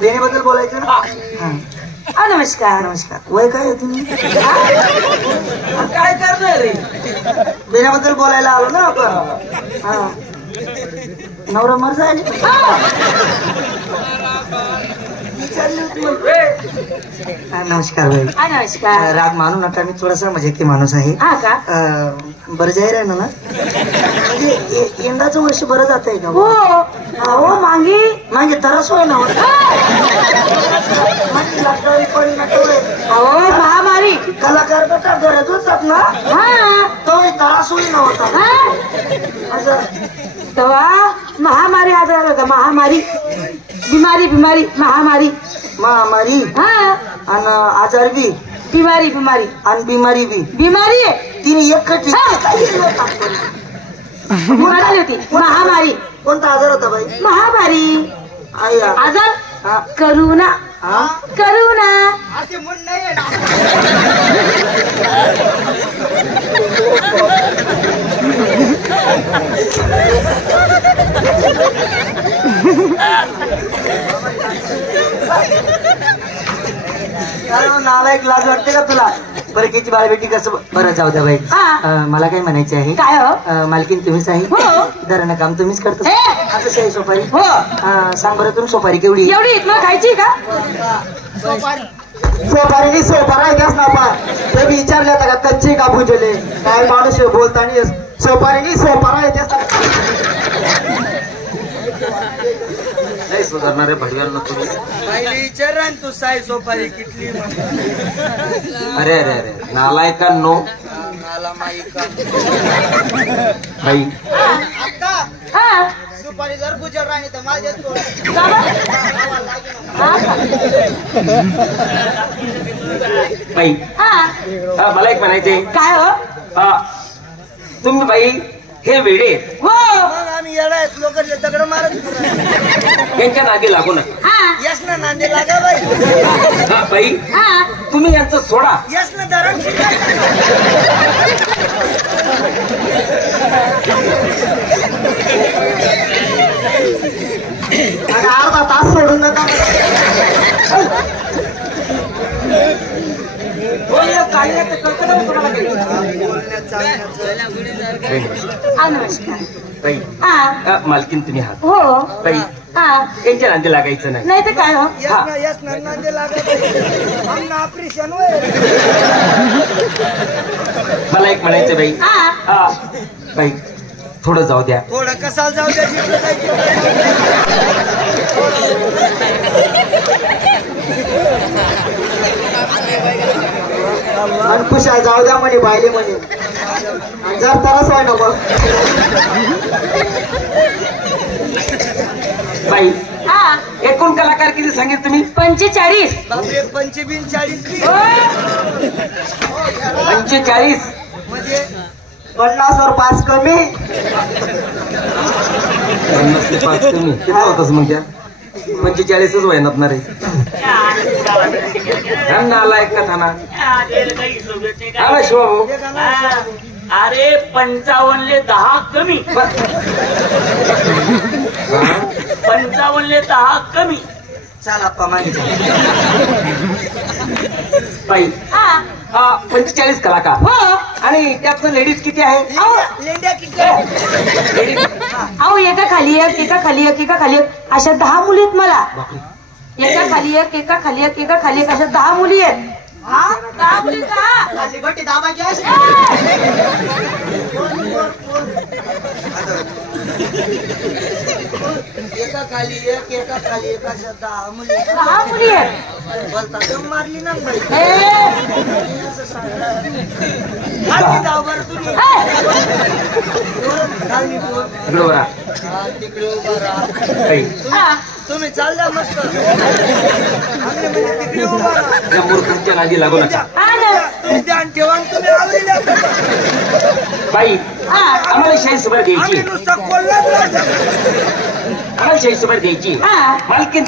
देण्याबद्दल बोलायचं ना. नमस्कार. नमस्कार. वय काय आहे तुम्ही? काय करणार रे? देण्याबद्दल बोलायला आलो ना आपण. नवरा मर जायला नमस्कार भाई. नमस्कार. राग मानू नका, मी थोडासा मजेकी माणूस आहे. हा का? बरं जाहीर आहे ना म्हणजे यंदाचं वर्ष बरं जात आहे का? हो. हो मागे मागे तरस होय ना. अहो महामारी कलाकार तर गरज होतात ना. हा तो त्रास होई नव्हता. तेव्हा महामारी आजार होता. महामारी बिमारी बिमारी महामारी महामारी हा आणि आजार बी बिमारी बिमारी आणि बिमारी बी बिमारी तिने एकच बिमारी होती. महामारी. कोणता आजार होता बाई? महामारी. आजार करुणा. करुणा. नालायक लाज वाटते का तुला? परकीची बाळबेटी कसं? बरं जाऊ द्या बाई. मला काय म्हणायचे आहे? काय हो? मालकीन तुम्हीच आहे. घरानं काम तुम्हीच करतो. असं आहे सोपारी. हो. सांग बरं तुम्ही सोपारी केवढी? एवढी मला खायची का? सोपारी सोपारा येतेस ना पा ते बी विचारले का कच्चे का भुजले काय माणूस बोलताना सोपारी सोपारा येतेस सुधारणारे भडव्यांना तुम्ही विचार तू साई सोपारी किटली. अरे अरे अरे नालायकांनो. बाई सुपारी जर गुजर राणी तर मला देतो. बाई मला एक म्हणायचे. काय हो? तुम्ही बाई हे वेडे हो. आम्ही येडा आहेत. लोक दगड मारत यांच्या नादी लागू नका. यस ना नांदी लागा बाई. बाई तुम्ही यांचं सोडा. यस ना धरण अर्धा तास सोडून नका. नमस्कार. मालकीन तुम्ही आहात. हो. बाई यांच्या नांदी लागायचं नाही. नाही तर काय हो? मला एक म्हणायचं बाई. बाई थोडं जाऊ द्या. थोडं कसाल जाऊ द्या. आणि खुशाल जाऊ द्या म्हणे बायले म्हणे. जर तरच व्हाय ना मग बाई. एकूण कलाकार किती सांगितलं तुम्ही? 45. 45 म्हणजे 50 वर 5 कमी. 50 ते 5 कमी किती होतच मग त्या 45च वयनात ना रे. नालायक कथा ना. शिवभाऊ अरे 55ले 10 कमी. 55ले 10 कमी. चाल आप्पा माहिती बाई. 45 कलाकार. हो. आणि त्यातनं लेडीज किती आहे? लेंड्या किती? अहो एका खाली एक एका खाली एक एका खाली एक अशा 10 मुली आहेत मला. एका खाली एक एका खाली एक एका खाली एक अशा 10 मुली आहेत. 10 मुली का? एका खाली एक एका खाली एक अशा 10 मुली. 10 मुली आहेत. बोलता मारली ना बाई. तुम्ही चाल द्या मस्त. मूर्खांच्या नादी लागू नका. तुम्ही ध्यान ठेवा. तुम्ही आवडीला बाई आम्हाला 40 द्यायची. आम्हाला 40 द्यायची. मालकीन